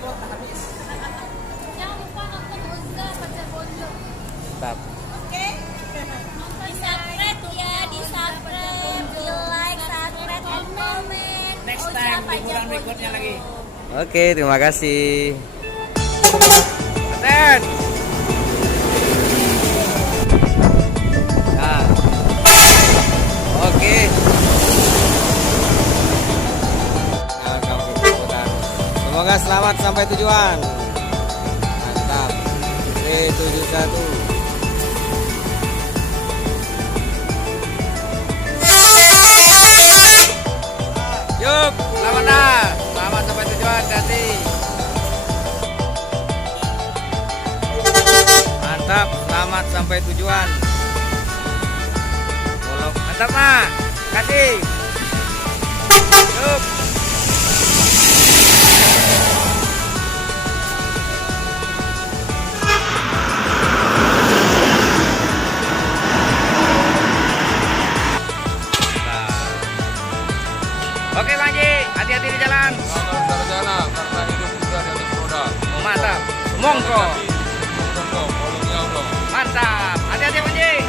Jangan lupa nonton Uzza Pacar Bonjo. Mantap. Oke. Di subscribe ya, di subscribe, di like, subscribe, and comment. Next Uzza time Pacar liburan Bonjo. berikutnya lagi. Oke, terima kasih. Ten. Nah. Oke. Nah, sampai tujuan. Semoga selamat sampai tujuan. Mantap. B71. Yuk, selamat dah. Selamat sampai tujuan, hati. Mantap, selamat sampai tujuan. Mantap, Mak. Kasih. Yuk. Oke, Bang Ji. Hati-hati di jalan. Jangan sarjana karena hidup juga di atas roda. Mantap. Mongko. Monggo, tolong ya Allah. Mantap. Hati-hati, Bang Ji.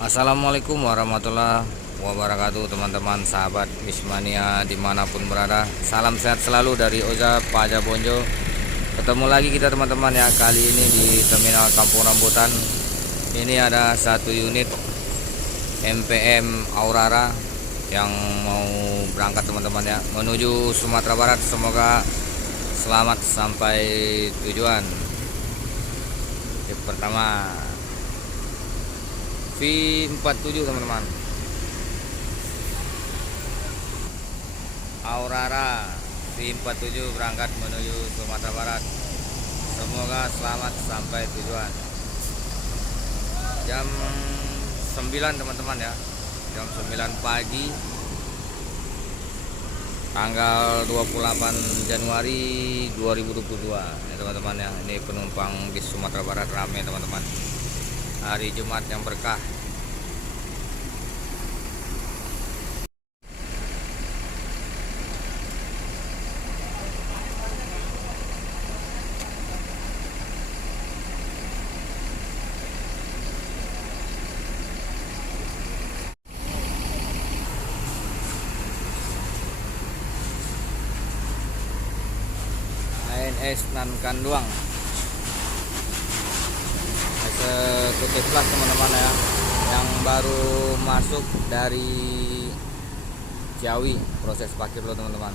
Assalamualaikum warahmatullahi wabarakatuh, teman-teman sahabat Wismania dimanapun berada. Salam sehat selalu dari Uzza Pacar Bonjo. Ketemu lagi kita teman-teman ya, kali ini di Terminal Kampung Rambutan. Ini ada satu unit MPM Aurora yang mau berangkat teman-teman ya, menuju Sumatera Barat. Semoga selamat sampai tujuan. Trip pertama V47 teman-teman, Aurora V47 berangkat menuju Sumatera Barat. Semoga selamat sampai tujuan. Jam 9 teman-teman ya, jam 9 pagi tanggal 28 Januari 2022 ya teman-teman ya. Ini penumpang di Sumatera Barat ramai teman-teman, hari Jumat yang berkah. ANS Nankanduang eksekutif kelas teman-teman ya, yang baru masuk dari Ciawi, proses parkir lo teman-teman.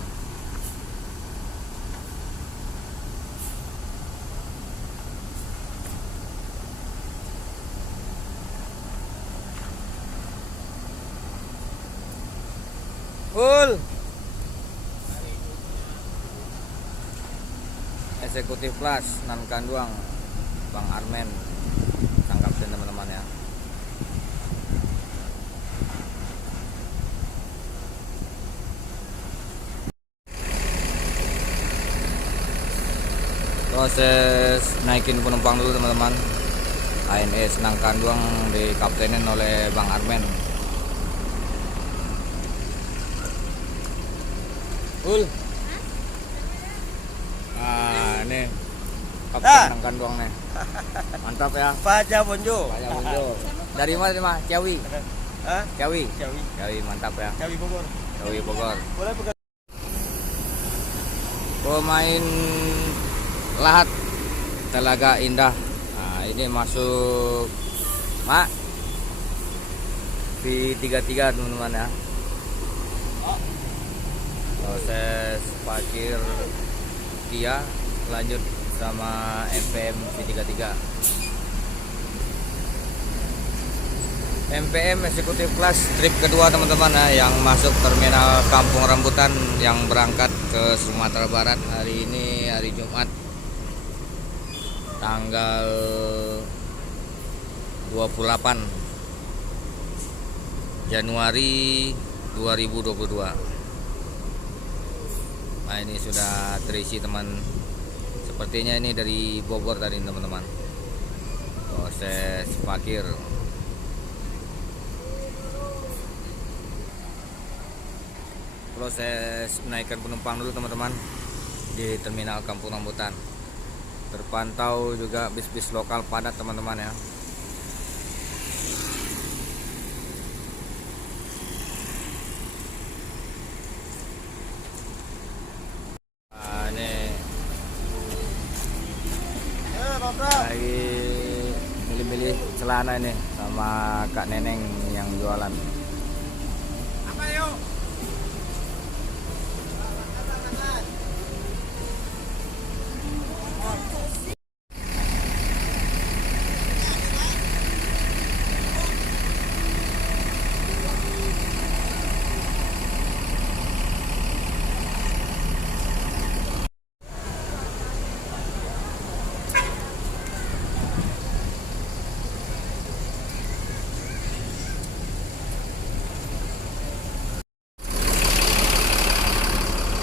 Full eksekutif kelas Nankanduang, Bang Armen, tangkap sen teman-teman ya. Proses naikin penumpang dulu teman-teman. ANS Nankanduang dikaptenin oleh Bang Armen. Full. Ini kapten Nankanduang nih. Mantap ya. Pacar Bonjo. Pacar Bonjo. Dari mana nih, Mas? Ciawi. Hah? Ciawi. Ciawi. Ciawi mantap ya. Ciawi Bogor. Ciawi Bogor. Boleh buka. Pemain Lahat Telaga Indah. Nah, ini masuk Mak V33 teman-teman ya. Proses parkir Kia lanjut sama MPM V33. MPM eksekutif kelas trip kedua teman-teman ya, yang masuk terminal Kampung Rambutan yang berangkat ke Sumatera Barat hari ini, hari Jumat tanggal 28 Januari 2022. Nah, ini sudah terisi teman. Sepertinya ini dari Bogor tadi teman-teman. proses parkir. Proses menaikkan penumpang dulu teman-teman di terminal Kampung Rambutan. Terpantau juga bis-bis lokal padat teman-teman ya. Ini lagi milih-milih celana ini sama Kak Neneng yang jualan. Apa yuk?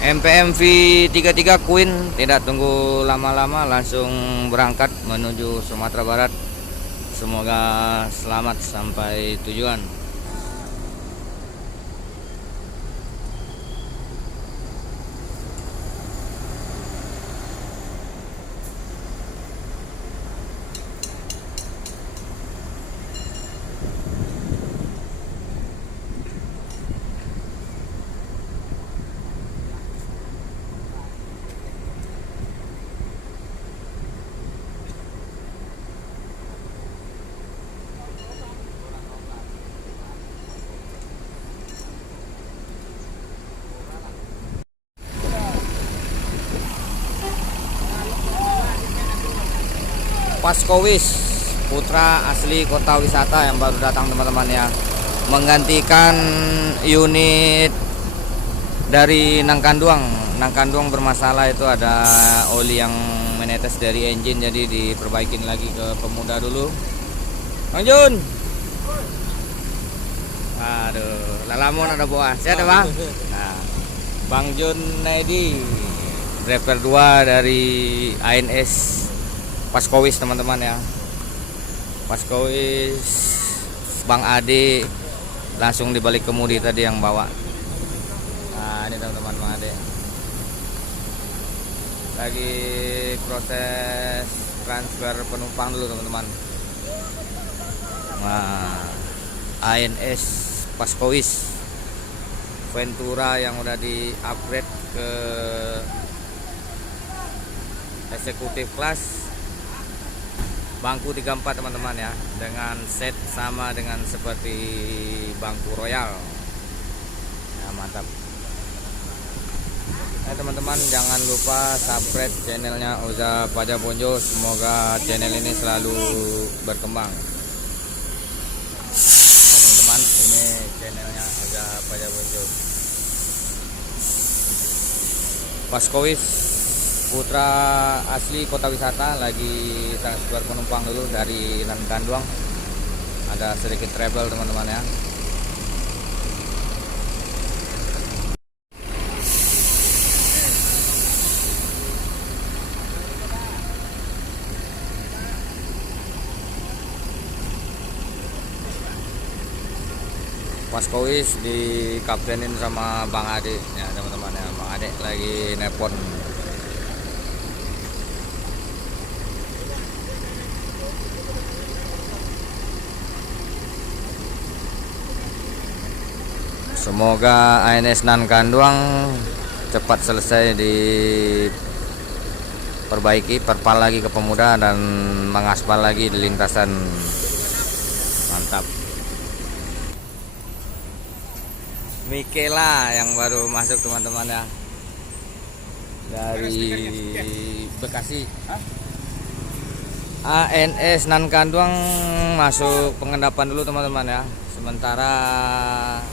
MPMV 33 Queen tidak tunggu lama-lama, langsung berangkat menuju Sumatera Barat. Semoga selamat sampai tujuan. Paskowis, putra asli kota wisata yang baru datang teman-teman ya, menggantikan unit dari Nangkanduang. Nangkanduang bermasalah, itu ada oli yang menetes dari engine, jadi diperbaikin lagi ke Pemuda dulu. Bang Jun, aduh, lalamun ada buah, sehat ya bang? Nah, Bang Jun Nedi, driver 2 dari ANS Paskowis teman-teman ya. Paskowis Bang Ade langsung dibalik kemudi tadi yang bawa. Nah ini teman-teman, Bang Ade lagi proses transfer penumpang dulu teman-teman. Nah ANS Paskowis Ventura yang udah di upgrade ke eksekutif kelas, bangku 34 teman-teman ya, dengan set sama dengan seperti bangku Royal ya, mantap. Teman-teman jangan lupa subscribe channelnya Oza Paja Bonjo, semoga channel ini selalu berkembang. Teman-teman, ini channelnya Oza Paja Bonjo. Paskowis, putra asli kota wisata, lagi transfer penumpang dulu dari Nangkanduang. Ada sedikit travel teman-teman ya. Paskowis dikaptenin sama Bang Ade ya teman-teman ya. Bang Ade lagi nepon. Semoga ANS Nangkanduang cepat selesai diperbaiki, perpal lagi ke Pemuda dan mengaspal lagi di lintasan. Mantap. Mikela yang baru masuk teman-teman ya, dari Bekasi. ANS Nangkanduang masuk pengendapan dulu teman-teman ya. Sementara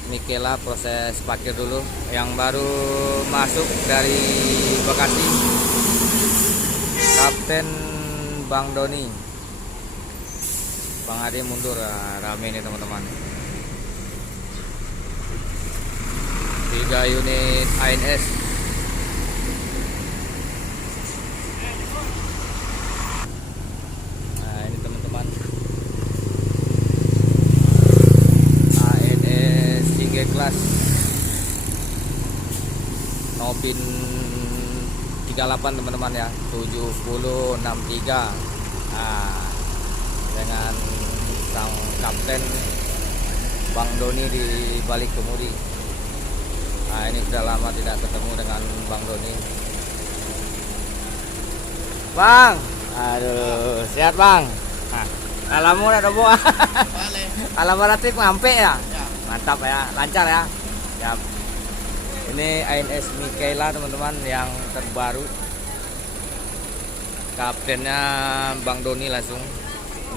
Mikela proses parkir dulu. Yang baru masuk dari Bekasi, Kapten Bang Doni. Bang Ade mundur, rame ini teman-teman. 3 unit ANS. Nah ini teman-teman, Nopin 38 teman-teman ya, 7063. Nah, dengan sang kapten Bang Doni di balik kemudi. Nah, ini sudah lama tidak ketemu dengan Bang Doni. Bang, aduh, sehat Bang. Nah, alamu udah dobo. Alam relatif sampai ya. Mantap ya, lancar ya. Siap. Ini ANS Mikaela teman-teman yang terbaru. Kaptennya Bang Doni langsung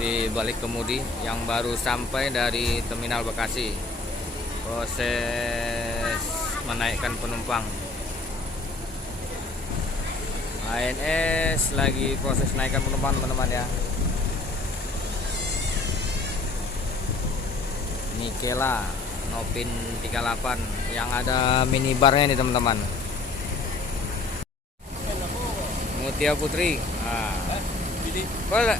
di balik kemudi yang baru sampai dari Terminal Bekasi. Proses menaikkan penumpang. ANS lagi proses naikkan penumpang teman-teman ya. Mikaela Nopin 38 yang ada minibarnya nih teman-teman. Mutia Putri. Nah. Boleh.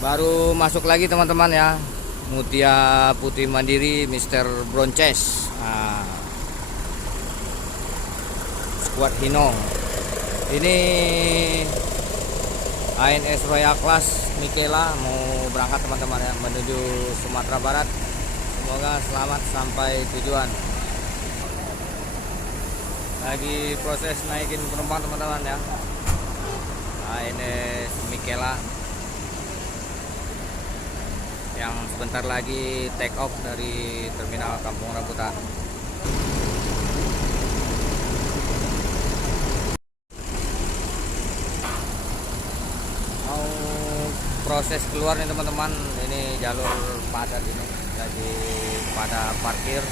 Baru masuk lagi teman-teman ya. Mutia Putri Mandiri Mr. Bronces. Nah. Squad Hino. Ini ANS Royal Class Mikaela mau berangkat teman-teman ya, menuju Sumatera Barat. Semoga selamat sampai tujuan. Lagi proses naikin penumpang teman-teman ya. ANS Mikaela yang sebentar lagi take off dari Terminal Kampung Rambutan. Mau proses keluar nih teman-teman, ini jalur padat ini lagi pada parkir.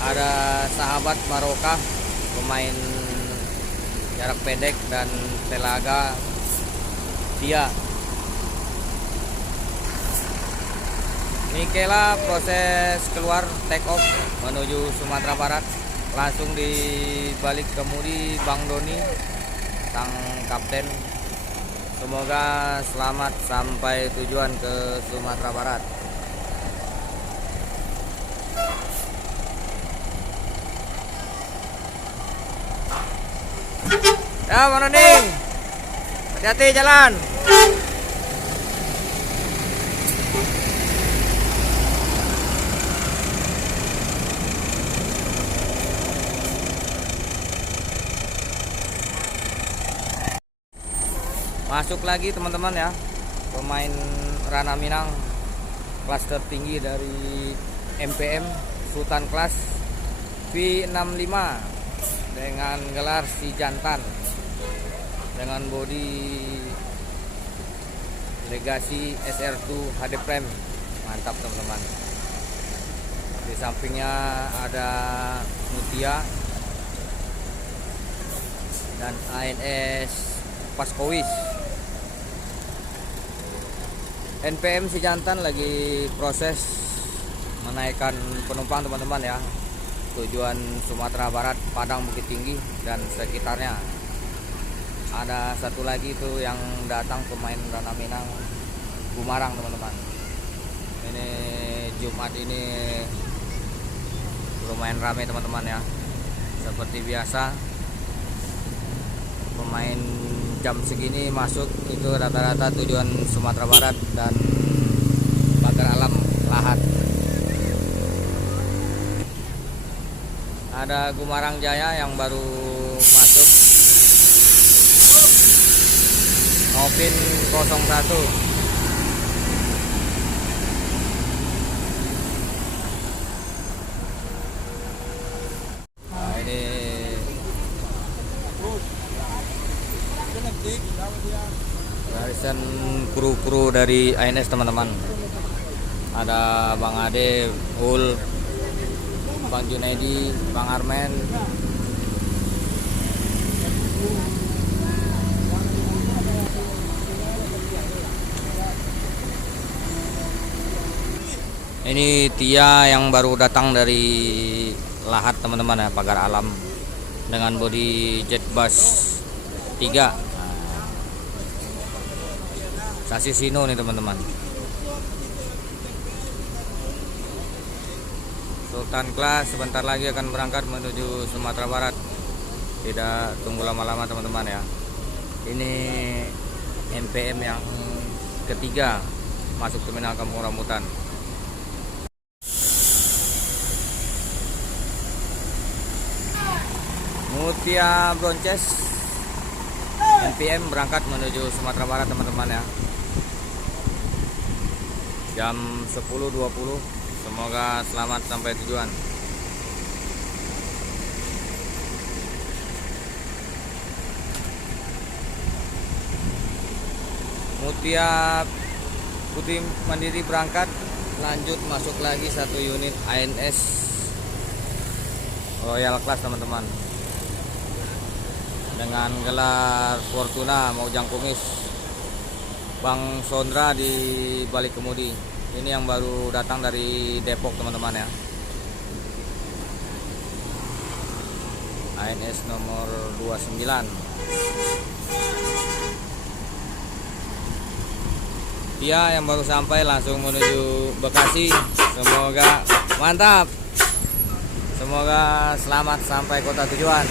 Ada sahabat Maroka, pemain jarak pendek, dan Telaga Dia. Mikaela proses keluar take off menuju Sumatera Barat, langsung di balik kemudi Bang Doni sang kapten. Semoga selamat sampai tujuan ke Sumatera Barat. Ya Bang Doni, hati-hati jalan. Masuk lagi teman-teman ya, pemain Rana Minang kelas tertinggi dari MPM Sultan Class V65 dengan gelar si jantan dengan bodi Legacy SR2 HD Prime. Mantap teman-teman. Di sampingnya ada Mutia dan ANS Paskowis. NPM si jantan lagi proses menaikkan penumpang teman-teman ya, tujuan Sumatera Barat, Padang, Bukit Tinggi dan sekitarnya. Ada satu lagi tuh yang datang, pemain Rana Minang Bumarang teman-teman. Ini Jumat ini lumayan ramai teman-teman ya. Seperti biasa pemain jam segini masuk itu rata-rata tujuan Sumatera Barat dan Pagar Alam Lahat. Ada Gumarang Jaya yang baru masuk, Nopin 01. Nah, ini barisan kru-kru dari ANS teman-teman. Ada Bang Ade, Ul, Bang Junaidi, Bang Armen. Ini Tia yang baru datang dari Lahat teman-teman ya, Pagar Alam dengan bodi Jetbus 3. Sasis Sino nih teman-teman. Sultan Class sebentar lagi akan berangkat menuju Sumatera Barat. Tidak tunggu lama-lama teman-teman ya. Ini MPM yang ketiga masuk terminal Kampung Rambutan. Mutia Bronces MPM berangkat menuju Sumatera Barat teman-teman ya. Jam 10.20. Semoga selamat sampai tujuan. Mutia Putih Mandiri berangkat, lanjut masuk lagi satu unit ANS Royal Class teman-teman, dengan gelar Fortuna Maujang Kumis. Bang Sondra di balik kemudi. Ini yang baru datang dari Depok teman-teman ya. ANS nomor 29. Dia yang baru sampai langsung menuju Bekasi. Semoga mantap. Semoga selamat sampai kota tujuan.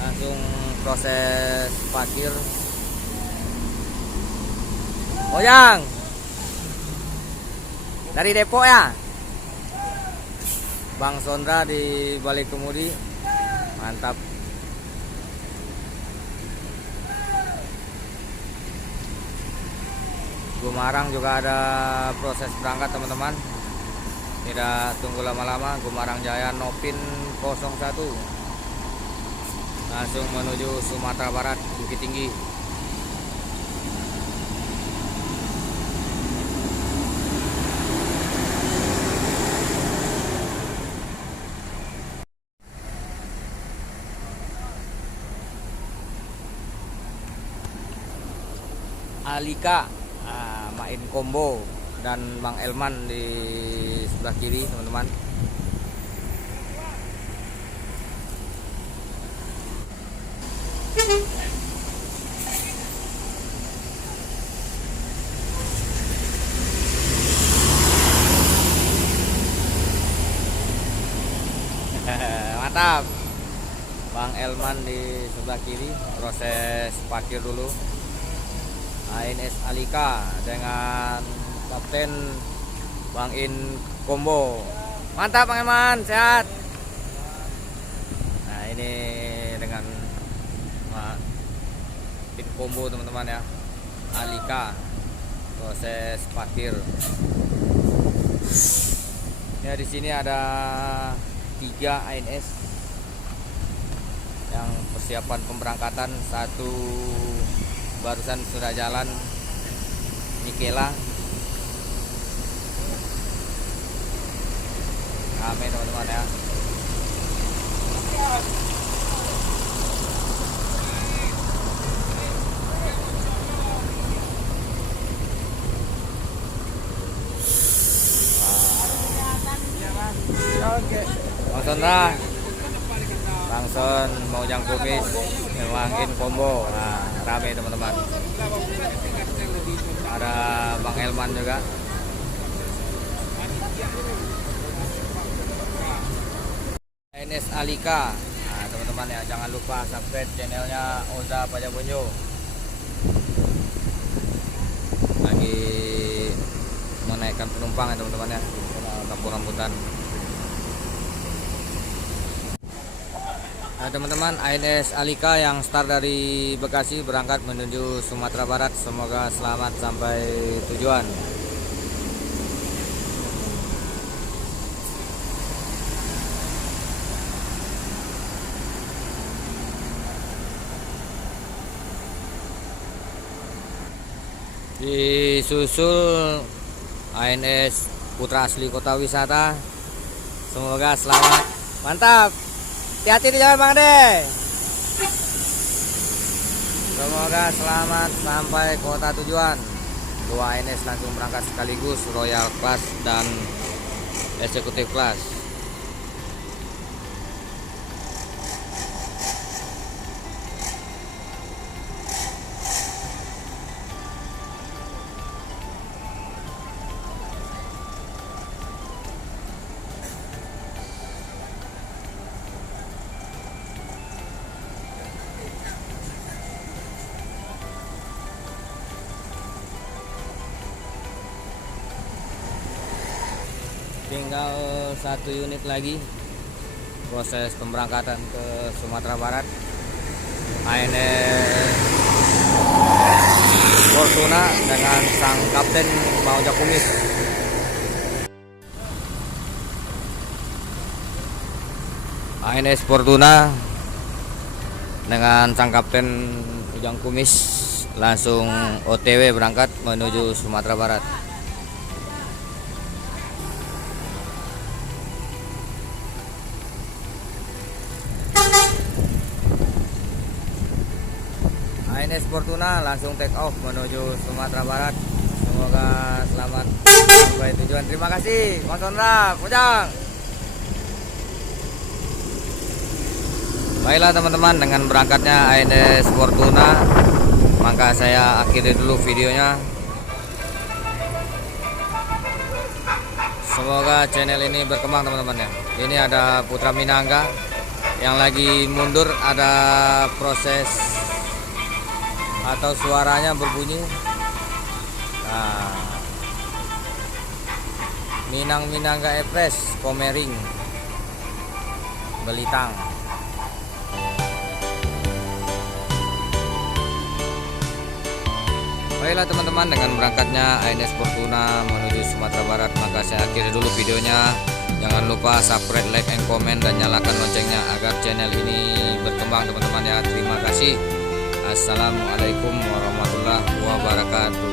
Langsung proses parkir. Ojang dari Depok ya. Bang Sondra di balik kemudi. Mantap. Gumarang juga ada proses berangkat teman-teman. Tidak tunggu lama-lama. Gumarang Jaya Nopin 01 langsung menuju Sumatera Barat, Bukit Tinggi. Alika main combo dan Bang Elman di sebelah kiri teman-teman. Mantap. Bang Elman di sebelah kiri, proses parkir dulu. ANS Alika dengan Kapten Bang In Combo. Mantap Bang Elman, sehat. Nah ini dengan In Combo teman-teman ya. Alika proses parkir. Ya di sini ada 3 ANS yang persiapan pemberangkatan. Satu barusan sudah jalan, Nikela. Rame teman-teman ya. Oke. Bang Sondra langsung mau jangkumis ngewangin combo. Nah, rame teman-teman. Ada Bang Elman juga. ANS Alika. Nah, teman-teman ya, jangan lupa subscribe channelnya Oza Pajabonjo. Lagi menaikkan penumpang ya teman-teman ya, Kampung Rambutan. Nah teman-teman, ANS Alika yang start dari Bekasi berangkat menuju Sumatera Barat. Semoga selamat sampai tujuan. Disusul ANS Putra Asli Kota Wisata. Semoga selamat. Mantap. Hati-hati di jalan Bang De. Semoga selamat sampai kota tujuan. 2 ANS langsung berangkat sekaligus, Royal Class dan Executive Class. tinggal 1 unit lagi proses pemberangkatan ke Sumatera Barat. ANS Fortuna dengan sang kapten Maujak Kumis. ANS Fortuna dengan sang kapten Ujang Kumis langsung OTW berangkat menuju Sumatera Barat. ANS Fortuna langsung take off menuju Sumatera Barat. Semoga selamat sampai tujuan. Terima kasih Mas Sondra, Ujang. Baiklah teman-teman, dengan berangkatnya ANS Fortuna, maka saya akhiri dulu videonya. Semoga channel ini berkembang teman-teman ya. Ini ada Putra Minangga yang lagi mundur, ada proses atau suaranya berbunyi. Nah, Minang Minangga Express Komering Belitang. Baiklah teman-teman, dengan berangkatnya ANS Fortuna menuju Sumatera Barat, maka saya akhiri dulu videonya. Jangan lupa subscribe, like, and comment, dan nyalakan loncengnya agar channel ini berkembang teman-teman ya. Terima kasih. Assalamualaikum warahmatullahi wabarakatuh.